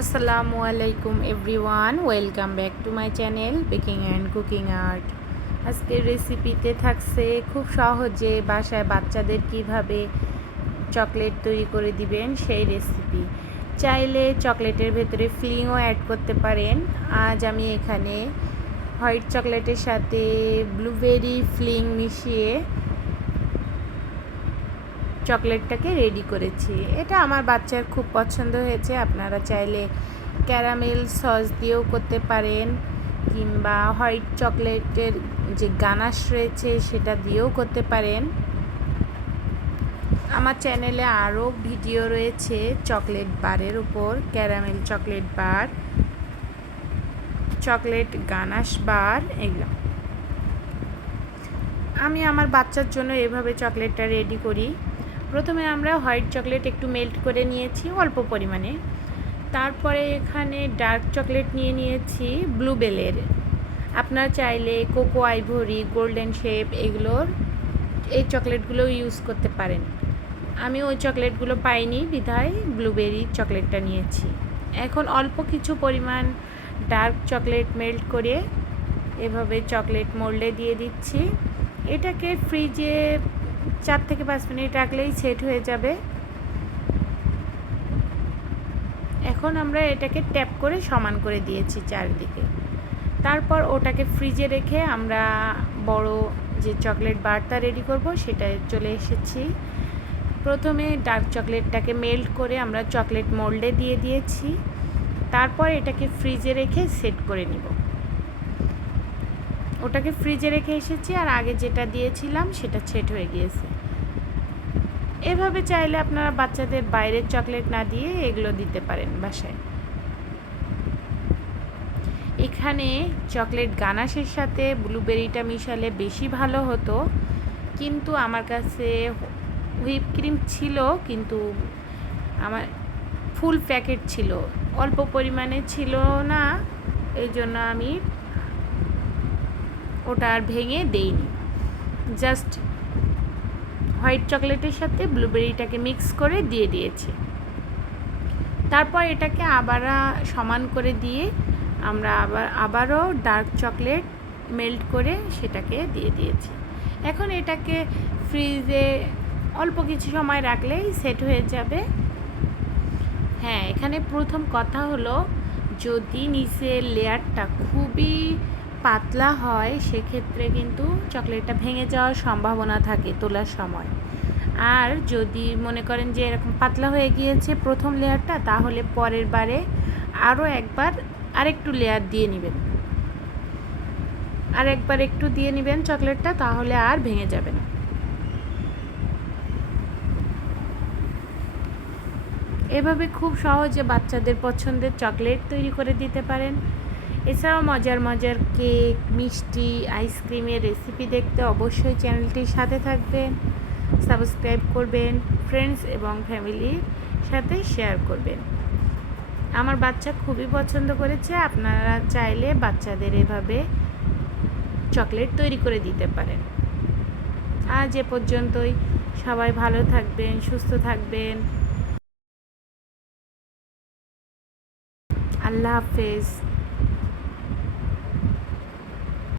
আসসালামু আলাইকুম everyone welcome back to my channel baking and cooking art আজকের রেসিপিতে থাকছে খুব সহজে বাসায় বাচ্চাদের কীভাবে চকলেট তৈরি করে দিবেন সেই রেসিপি চাইলে চকলেটের ভেতরে ফিলিংও অ্যাড করতে পারেন। আজ আমি এখানে হোয়াইট চকলেটের সাথে ব্লুবেরি ফিলিং মিশিয়ে চকলেটটাকে রেডি করেছি। এটা আমার বাচ্চার খুব পছন্দ হয়েছে। আপনারা চাইলে ক্যারামেল সস দিয়েও করতে পারেন, কিংবা হোয়াইট চকলেটের যে গানাশ রয়েছে, সেটা দিয়েও করতে পারেন। আমার চ্যানেলে আরও ভিডিও রয়েছে চকলেট বারের উপর caramel chocolate bar chocolate ganache bar এগুলো আমি আমার বাচ্চার জন্য এভাবে চকলেটটা রেডি করি। প্রথমে আমরা হোয়াইট চকলেট একটু মেল্ট করে নিয়েছি অল্প পরিমাণে। তারপরে এখানে ডার্ক চকলেট নিয়ে নিয়েছি ব্লুবেলের। আপনারা চাইলে কোকো আইভরি, গোল্ডেন শেপ এগুলোর এই চকলেটগুলো ইউজ করতে পারেন। আমি ওই চকলেটগুলো পাইনি, বিধায় ব্লুবেরি চকলেটটা নিয়েছি। এখন অল্প কিছু পরিমাণ ডার্ক চকলেট মেল্ট করে এভাবে চকলেট মোল্ডে দিয়ে দিচ্ছি। এটাকে ফ্রিজে চার থেকে পাঁচ মিনিট রাখলেই সেট হয়ে যাবে। এখন আমরা এটাকে ট্যাপ করে সমান করে দিয়েছি চারিদিকে। তারপর ওটাকে ফ্রিজে রেখে আমরা বড় যে চকলেট বারটা রেডি করব সেটা চলে এসেছি। প্রথমে ডার্ক চকলেটটাকে মেল্ট করে আমরা চকলেট মোল্ডে দিয়ে দিয়েছি। তারপর এটাকে ফ্রিজে রেখে সেট করে নিব। ওটাকে ফ্রিজে রেখে এসেছি আর আগে যেটা দিয়েছিলাম সেটা ছেট হয়ে গিয়েছে। এভাবে চাইলে আপনারা বাচ্চাদের বাইরের চকলেট না দিয়ে এগুলো দিতে পারেন বাসায়। এখানে চকলেট গানাশের সাথে ব্লুবেরিটা মিশালে বেশি ভালো হতো, কিন্তু আমার কাছে হুইপ ক্রিম ছিল, কিন্তু আমার ফুল প্যাকেট ছিল। অল্প পরিমাণে ছিল না, এই জন্য আমি ওটা আর ভেঙে দেইনি। জাস্ট হোয়াইট চকলেটের সাথে ব্লুবেরিটাকে মিক্স করে দিয়ে দিয়েছি। তারপর এটাকে আবার সমান করে দিয়ে আমরা আবার, আবারও ডার্ক চকলেট মেল্ট করে সেটাকে দিয়ে দিয়েছি। এখন এটাকে ফ্রিজে অল্প কিছু সময় রাখলেই সেট হয়ে যাবে। হ্যাঁ এখানে প্রথম কথা হলো যদি নিচের লেয়ারটা খুবই পাতলা হয়, সেক্ষেত্রে কিন্তু চকলেটটা ভেঙে যাওয়ার সম্ভাবনা থাকে তোলার সময়। আর যদি মনে করেন যে এরকম পাতলা হয়ে গিয়েছে প্রথম লেয়ারটা, তাহলে পরের বারে আরও একবার আরেকটু লেয়ার দিয়ে নেবেন। আর একবার একটু দিয়ে নেবেন চকলেটটা, তাহলে আর ভেঙে যাবে না। এভাবে খুব সহজে বাচ্চাদের পছন্দের চকলেট তৈরি করে দিতে পারেন। এছাড়াও মজার মজার কেক, মিষ্টি, আইসক্রিমের রেসিপি দেখতে অবশ্যই চ্যানেলটির সাথে থাকবেন সাবস্ক্রাইব করবেন ফ্রেন্ডস এবং ফ্যামিলির সাথে শেয়ার করবেন। আমার বাচ্চা খুবই পছন্দ করেছে, আপনারা চাইলে বাচ্চাদের এভাবে চকলেট তৈরি করে দিতে পারেন। আজ এ পর্যন্তই, সবাই ভালো থাকবেন, সুস্থ থাকবেন। আল্লাহ হাফেজ।